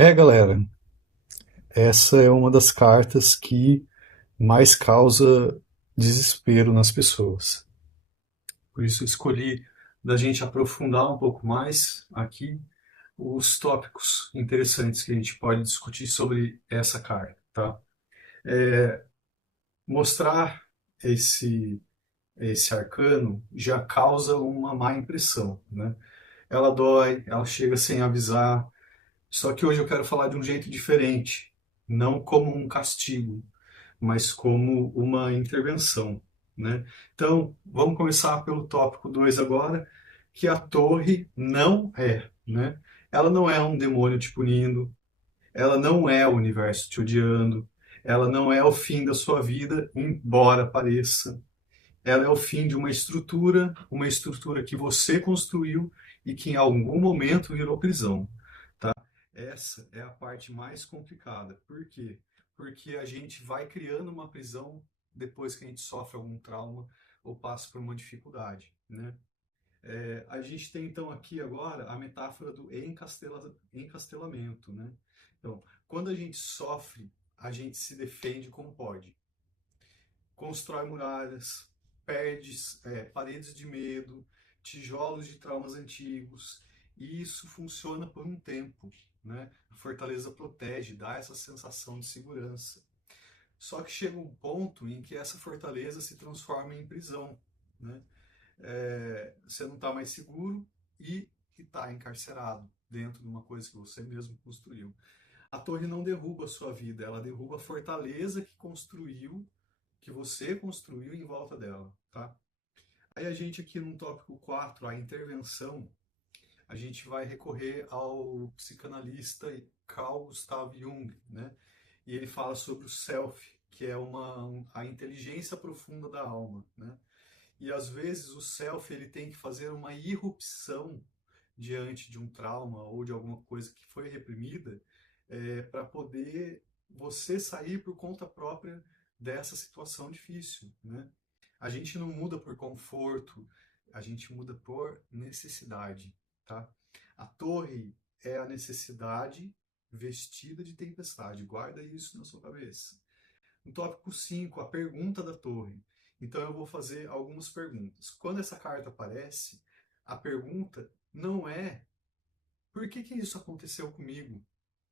Galera, essa é uma das cartas que mais causa desespero nas pessoas. Por isso eu escolhi da gente aprofundar um pouco mais aqui os tópicos interessantes que a gente pode discutir sobre essa carta, tá? Mostrar esse esse arcano já causa uma má impressão, né? Ela dói, ela chega sem avisar. Só que hoje eu quero falar de um jeito diferente, não como um castigo, mas como uma intervenção, né? Então, vamos começar pelo tópico 2 agora, que a torre não é, né? Ela não é um demônio te punindo, ela não é o universo te odiando, ela não é o fim da sua vida, embora pareça. Ela é o fim de uma estrutura que você construiu e que em algum momento virou prisão. Essa é a parte mais complicada. Por quê? Porque a gente vai criando uma prisão depois que a gente sofre algum trauma ou passa por uma dificuldade, né? A gente tem então aqui agora a metáfora do encastelamento, né? Então, quando a gente sofre, a gente se defende como pode. Constrói muralhas, perde paredes de medo, tijolos de traumas antigos, e isso funciona por um tempo, né? A fortaleza protege, dá essa sensação de segurança. Só que chega um ponto em que essa fortaleza se transforma em prisão, né? Você não está mais seguro e está encarcerado dentro de uma coisa que você mesmo construiu. A torre não derruba a sua vida, ela derruba a fortaleza que você construiu em volta dela, tá? Aí a gente aqui no tópico 4, a intervenção, a gente vai recorrer ao psicanalista Carl Gustav Jung, né? E ele fala sobre o self, que é a inteligência profunda da alma, né? E às vezes o self ele tem que fazer uma irrupção diante de um trauma ou de alguma coisa que foi reprimida para poder você sair por conta própria dessa situação difícil, né? A gente não muda por conforto, a gente muda por necessidade, tá? A torre é a necessidade vestida de tempestade. Guarda isso na sua cabeça. No tópico 5, a pergunta da torre. Então eu vou fazer algumas perguntas. Quando essa carta aparece, a pergunta não é por que isso aconteceu comigo?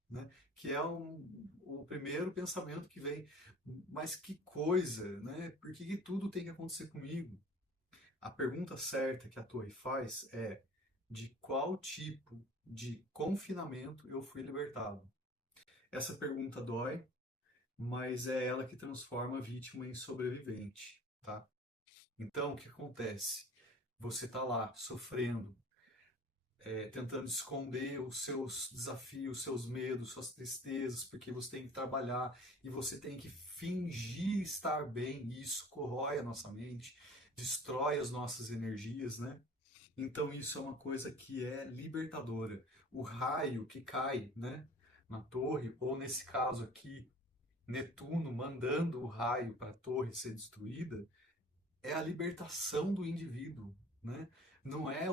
Né? Que é o primeiro pensamento que vem. Mas que coisa, né? Por que tudo tem que acontecer comigo? A pergunta certa que a torre faz é de qual tipo de confinamento eu fui libertado? Essa pergunta dói, mas é ela que transforma a vítima em sobrevivente, tá? Então, o que acontece? Você está lá sofrendo, tentando esconder os seus desafios, seus medos, suas tristezas, porque você tem que trabalhar e você tem que fingir estar bem, e isso corrói a nossa mente, destrói as nossas energias, né? Então isso é uma coisa que é libertadora. O raio que cai, né, na torre, ou nesse caso aqui, Netuno mandando o raio para a torre ser destruída, é a libertação do indivíduo, né? Não é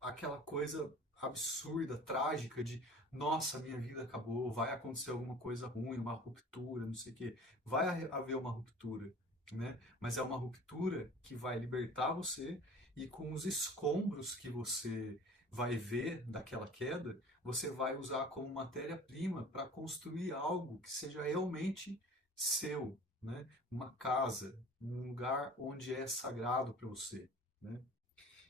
aquela coisa absurda, trágica de nossa, minha vida acabou, vai acontecer alguma coisa ruim, uma ruptura, não sei o quê. Vai haver uma ruptura, né? Mas é uma ruptura que vai libertar você e com os escombros que você vai ver daquela queda, você vai usar como matéria-prima para construir algo que seja realmente seu, né? Uma casa, um lugar onde é sagrado para você, né?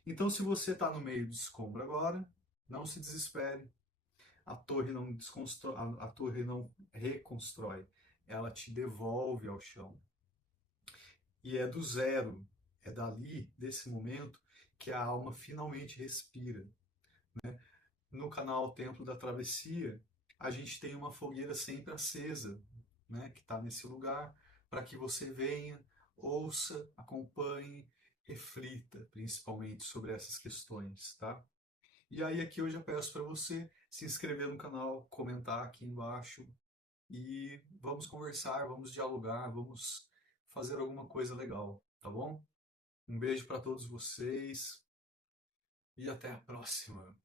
Então, se você está no meio do escombro agora, não se desespere. A torre não reconstrói, ela te devolve ao chão. E é do zero, é dali, desse momento, que a alma finalmente respira. No canal Templo da Travessia, a gente tem uma fogueira sempre acesa, né, que está nesse lugar, para que você venha, ouça, acompanhe, reflita principalmente sobre essas questões, tá? E aí aqui eu já peço para você se inscrever no canal, comentar aqui embaixo e vamos conversar, vamos dialogar, vamos fazer alguma coisa legal, tá bom? Um beijo para todos vocês e até a próxima.